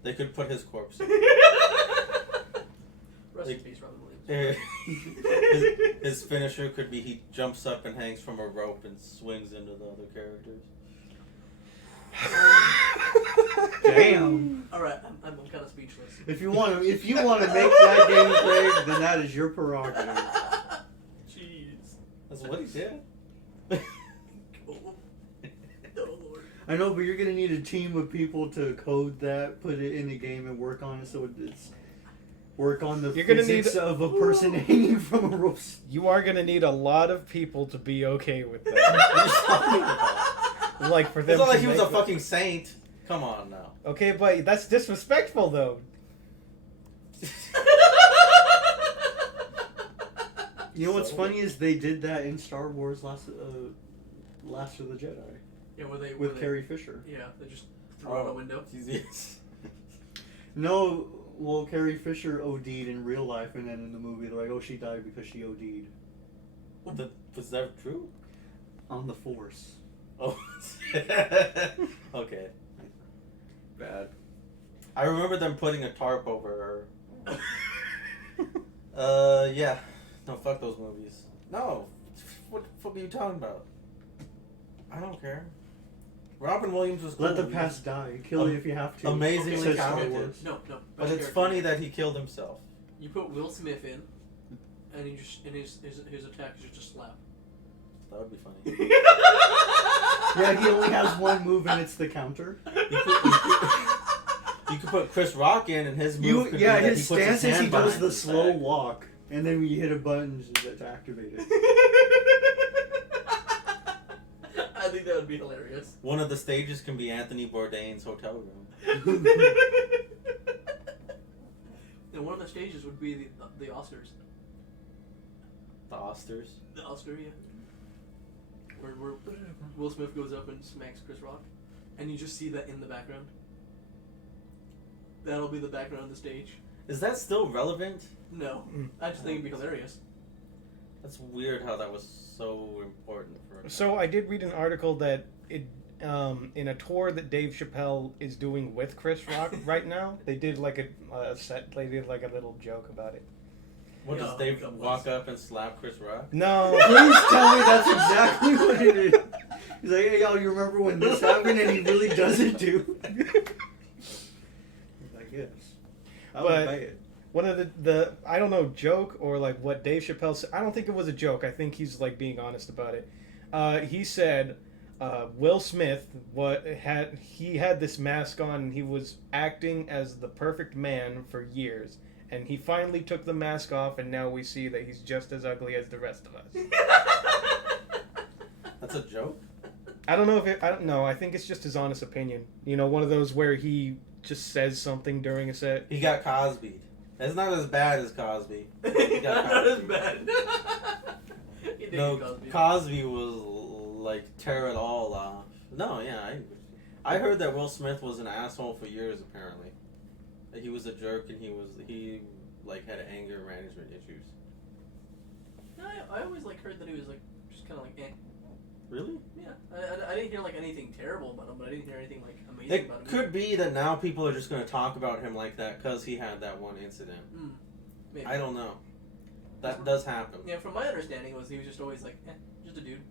They could put his corpse in. Rest in Like- peace, Robin Williams. his finisher could be he jumps up and hangs from a rope and swings into the other characters. Damn. Alright, I'm kind of speechless. If you want to make that game, Craig, then that is your prerogative. Jeez. That's what he did. Oh, Lord. I know, but you're gonna need a team of people to code that, put it in the game, and work on it so it's work on the You're gonna physics need- of a person hanging from a rope. You are gonna need a lot of people to be okay with that. What are you talking about? Like for them. It's not like to he was a make that- fucking saint. Come on now. Okay, but that's disrespectful though. You know what's So- funny is they did that in Star Wars Last of the Jedi Yeah, with Carrie Fisher. Yeah, they just threw out a window. Jesus. No, well, Carrie Fisher OD'd in real life, and then in the movie they're like, oh, she died because she OD'd Was that true? on the Force. Oh. Okay. Bad. I remember them putting a tarp over her. Yeah. No, fuck those movies. No. What the fuck are you talking about? I don't care. Robin Williams was cool. Let the past die. Kill it if you have to. Amazingly Says Star talented. Wars. No. But best it's character. funny that he killed himself. You put Will Smith in, and he just his attack is just a slap. That would be funny. Yeah, he only has one move, and it's the counter. You could put Chris Rock in, and his move could be that his he puts his stance is hand he does behind the his slow back. walk, and then when you hit a button to activate it. I think that would be hilarious. One of the stages can be Anthony Bourdain's hotel room. And one of the stages would be the Oscars. The Osters. The Oscar, yeah. Where Will Smith goes up and smacks Chris Rock, and you just see that in the background. That'll be the background of the stage. Is that still relevant? No, I just think it'd be hilarious. That's weird how that was so important for. So I did read an article that it in a tour that Dave Chappelle is doing with Chris Rock right now. They did like a set. They did like a little joke about it. What does Dave walk up and slap Chris Rock? No. Please tell me that's exactly what it is. He's like, hey, y'all, you remember when this happened? And he really doesn't do. He's like, yes. I would But buy it. one of the I don't know, joke or like what Dave Chappelle said. I don't think it was a joke. I think he's like being honest about it. He said Will Smith had this mask on and he was acting as the perfect man for years. And he finally took the mask off, and now we see that he's just as ugly as the rest of us. That's a joke? I don't know if I don't know. I think it's just his honest opinion. You know, one of those where he just says something during a set. He got Cosby. It's not as bad as Cosby. He got Not as Cosby. bad. He did No, get Cosby. Cosby was like tear it all off. No, yeah, I heard that Will Smith was an asshole for years. Apparently, that he was a jerk and he like had anger management issues. I always like heard that he was like just kind of like eh. Really? Yeah, I didn't hear like anything terrible about him, but I didn't hear anything like amazing about him. It could be that now people are just going to talk about him like that because he had that one incident. Maybe. I don't know. That does happen. Yeah, from my understanding was he was just always like, just a dude.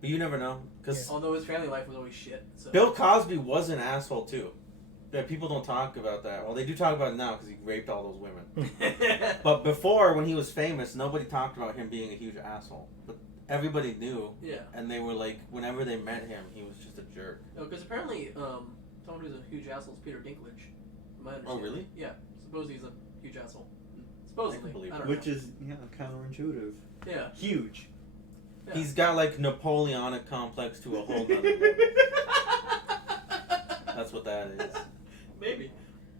But you never know. Cause Although his family life was always shit. So. Bill Cosby was an asshole too. Yeah, people don't talk about that. Well, they do talk about it now because he raped all those women. But before, when he was famous, nobody talked about him being a huge asshole. But everybody knew. Yeah. And they were like, whenever they met him, he was just a jerk. No, because apparently, someone who's a huge asshole is Peter Dinklage. From my understanding. Oh, really? Yeah. Supposedly he's a huge asshole. I Supposedly. can believe I it. don't Which know. is counterintuitive. Yeah. Huge. Yeah. He's got like Napoleonic complex to a whole nother level. That's what that is. Maybe.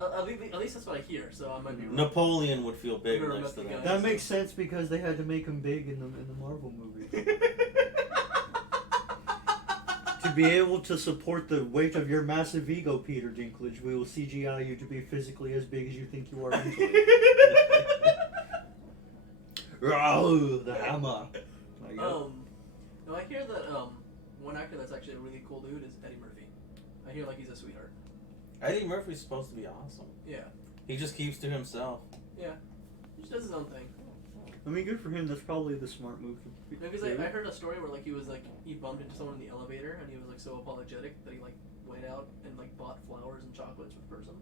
At least that's what I hear, so I might be wrong. Napoleon would feel big Never next to met the that. guy. That makes sense because they had to make him big in the Marvel movie. To be able to support the weight of your massive ego, Peter Dinklage, we will CGI you to be physically as big as you think you are mentally. Oh, the hammer. Like, No, I hear that one actor that's actually a really cool dude is Eddie Murphy. I hear like he's a sweetheart. Eddie Murphy's supposed to be awesome. Yeah. He just keeps to himself. Yeah. He just does his own thing. I mean, good for him. That's probably the smart move. Because I heard a story where like he bumped into someone in the elevator and he was like so apologetic that he like went out and like bought flowers and chocolates for the person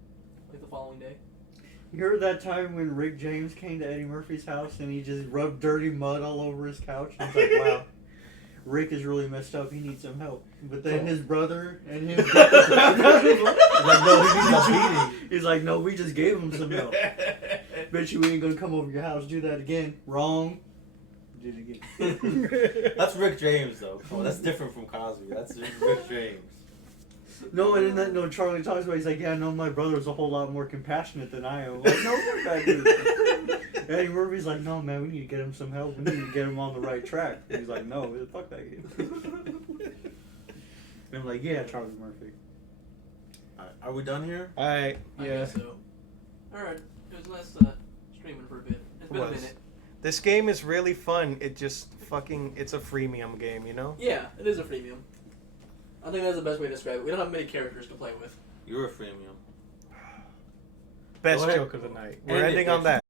like the following day. You heard that time when Rick James came to Eddie Murphy's house and he just rubbed dirty mud all over his couch? He's like, wow, Rick is really messed up. He needs some help. But then his brother and his he's like, no, we just gave him some help. Bet you ain't gonna come over your house, do that again. Wrong. Did it again. That's Rick James, though. Oh, that's different from Cosby. That's Rick James. No, and then Charlie talks about. He's like, yeah, no, my brother's a whole lot more compassionate than I am. Like, no, fuck that dude. Eddie Murphy's like, no, man, we need to get him some help. We need to get him on the right track. And he's like, no, fuck that kid. And I'm like, yeah, Charlie Murphy. Are we done here? Alright, I yeah. guess so. Alright. It was nice streaming for a bit. It's been a minute. This game is really fun. It just it's a freemium game, you know? Yeah, it is a freemium. I think that's the best way to describe it. We don't have many characters to play with. You're a freemium. Best Go ahead. joke of the night. End We're it, ending on bitch. that.